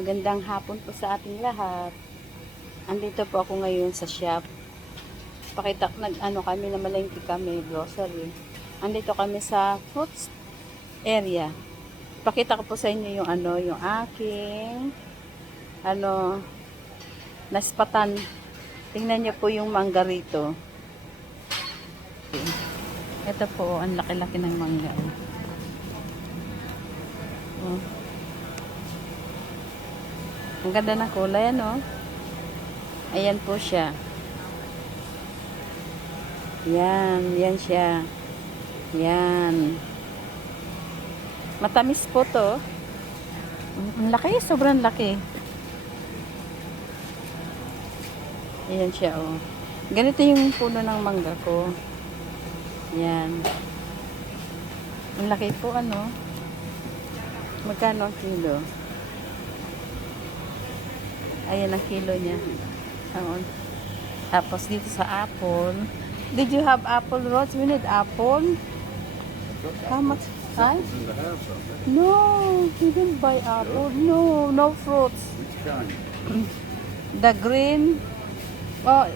Magandang hapon po sa ating lahat. Andito po ako ngayon sa shop. Pakita nag-ano kami na malengke kami, grocery. Andito kami sa fruits area. Pakita ko po sa inyo yung yung aking naspatan. Tingnan niyo po yung mangga rito. Ito po, ang laki-laki ng mangga. Oh. Ang ganda ng kulay, ano? Ayan po siya. Yan siya. Yan. Matamis po to. Ang laki, sobrang laki. Ayan siya, oh. Ganito yung puno ng mangga ko. Yan. Ang laki po, ano? Magkano ang kilo? Ayan ang kilo niya. Tapos dito sa apple. Did you have apple, Rods? We need apple. How much? Huh? No, we didn't buy apple. No, no fruits. The green. Oh,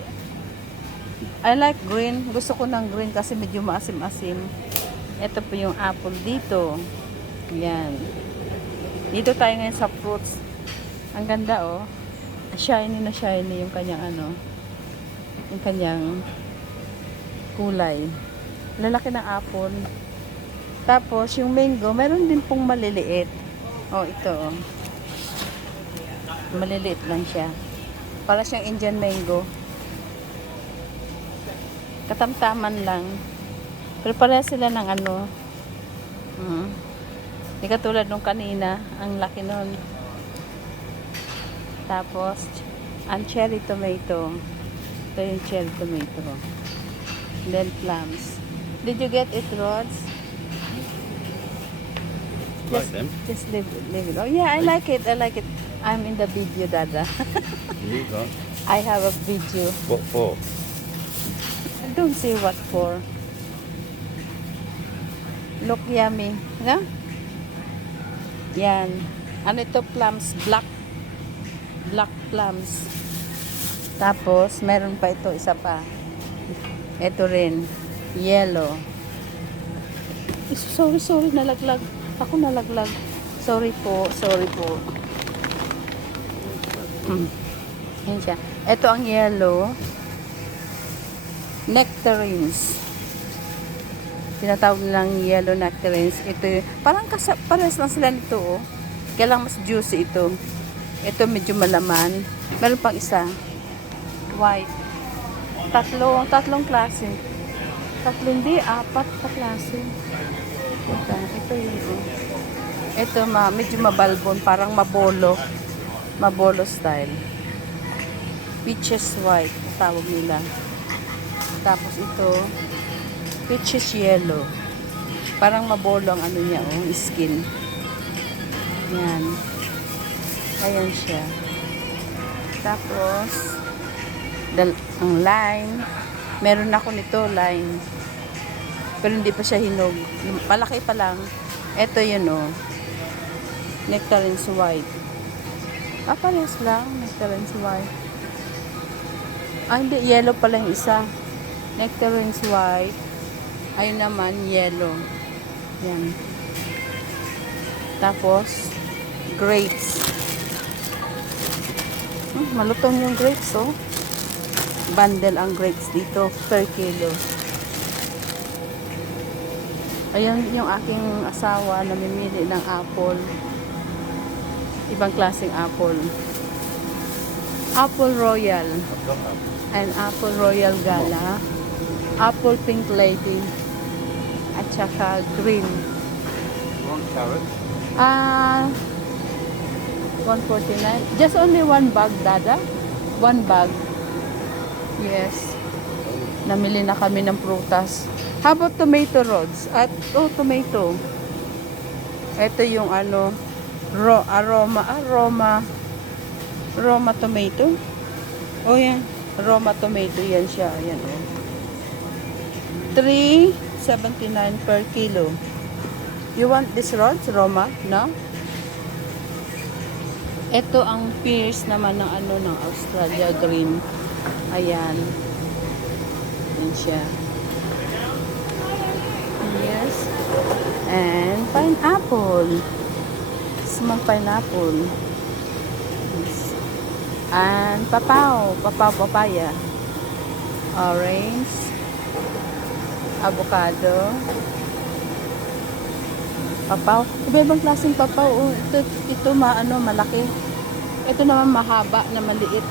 I like green. Gusto ko ng green kasi medyo maasim-asim. Ito po yung apple dito. Yan. Dito tayo ngayon sa fruits. Ang ganda, oh. Shiny na shiny yung kanyang yung kanyang kulay. Lalaki ng apple. Tapos yung mango, meron din pong maliliit. Oh, ito, oh. Maliliit lang siya. Para siyang Indian mango. Katamtaman lang. Pero pala sila ng Hindi katulad nung kanina, ang laki nun. Tapos, ang cherry tomato. Ito yung cherry tomato. Then plums. Did you get it, Rods? Like them? Just leave it. Oh yeah, I like it. I like it. I'm in the video, Dada. You got? I have a video. What for? I don't see what for. Look yummy. No? Yan. Ano ito? Plums. Black plums. Tapos, meron pa ito, isa pa. Ito rin. Yellow. Sorry, nalaglag. Ako nalaglag. Sorry po. Yan siya. Ito ang yellow. Nectarines. Tinatawag nilang yellow nectarines. Ito, parang pares lang sila nito, oh. Kaya lang mas juicy ito. Ito medyo malaman. Meron pang isa. White. Tatlong klase. Hindi, apat na klase. Ito yun, oh. Ito medyo mabalbon, parang mabolo. Mabolo style. Peaches white, tawag nila. Tapos ito, peaches yellow. Parang mabolo ang niya, oh, skin. Yan. Ayan siya. Tapos, ang lime. Meron ako nito, lime. Pero hindi pa siya hinog. Palaki pa lang. Ito yun, oh. Nectarines white. Parehas lang. Nectarines white. Hindi. Yellow pala yung isa. Nectarines white. Ayun naman, yellow. Yan. Tapos, grapes. Malutong yung grapes, oh. Bundle ang grapes dito per kilo. Ayan yung aking asawa na namimili ng apple. Ibang klaseng apple. Apple Royal. And Apple Royal Gala. Apple Pink Lady. At saka green. One carrot? 149. Just only one bag, Dada. One bag. Yes. Namili na kami ng prutas. How about tomato, Rods? At tomato. Ito yung aroma tomato. Oh yan, aroma tomato yan siya. Ayan, oh. 3.79 per kilo. You want this, Rods? Roma? No? Ito ang pears naman ng ano ng Australia green. Ayan. Yan siya. Yes. And pineapple. Small pineapple. Yes. And papaya. Orange. Avocado. Papaw. Iba-ibang klaseng papaw. Oh, ito malaki. Ito naman mahaba na maliit.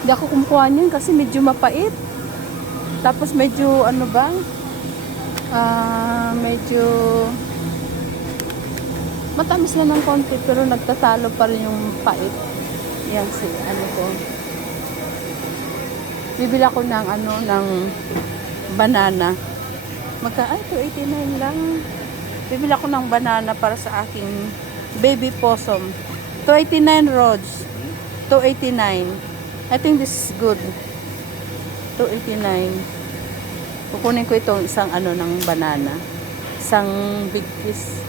Hindi ako kumukuha niyan kasi medyo mapait. Tapos medyo medyo matamis na ng konti pero nagtatalo pa rin yung pait. Yan si ko. Bibili ako ng banana. Ay, 289 lang. Bibili ako ng banana para sa aking baby possum. 289 rods. 289. I think this is good. 289. Kukunin ko itong isang ng banana. Isang big piece.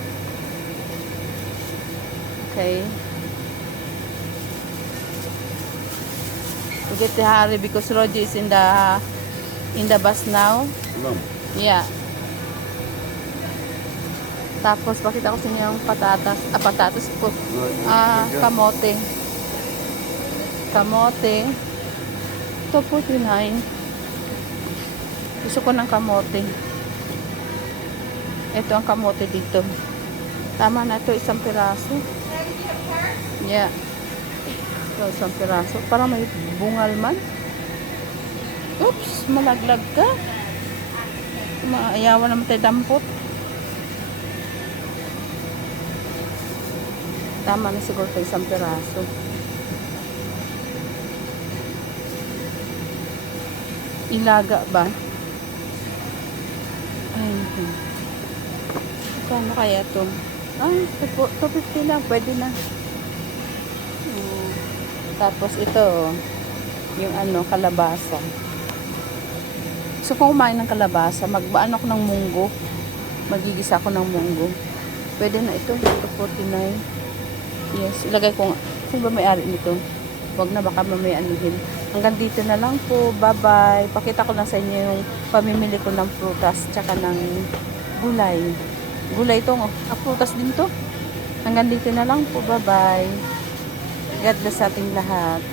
Okay. To get the hurry because Roger is in the bus now. Mom. Yeah. Tapos pakita ko sa inyo yung patatas po. Kamote. Kamote. Ito po 49. Gusto ko ng kamote. Ito ang kamote dito. Tama na ito, isang piraso. Yeah. Ito, isang piraso. Parang may bungal man. Oops, malaglag ka. Maayawan naman tayo dampot. Tama na siguro ito, isang piraso. Ilaga ba? Ay, kano kaya ito? Ay, 250 lang. Pwede na. Tapos ito, yung kalabasa. So, kung kumain ng kalabasa, magbaan ako ng munggo. Magigisa ako ng munggo. Pwede na ito. Ito 49. Yes. Ilagay ko nga. Sino ba may-ari nito? Huwag na, baka mamaya anuhin. Hanggang dito na lang po. Bye-bye. Pakita ko lang sa inyo yung pamimili ko ng prutas tsaka ng gulay. Gulay ito. Prutas din to. Hanggang dito na lang po. Bye-bye. God bless sa ating lahat.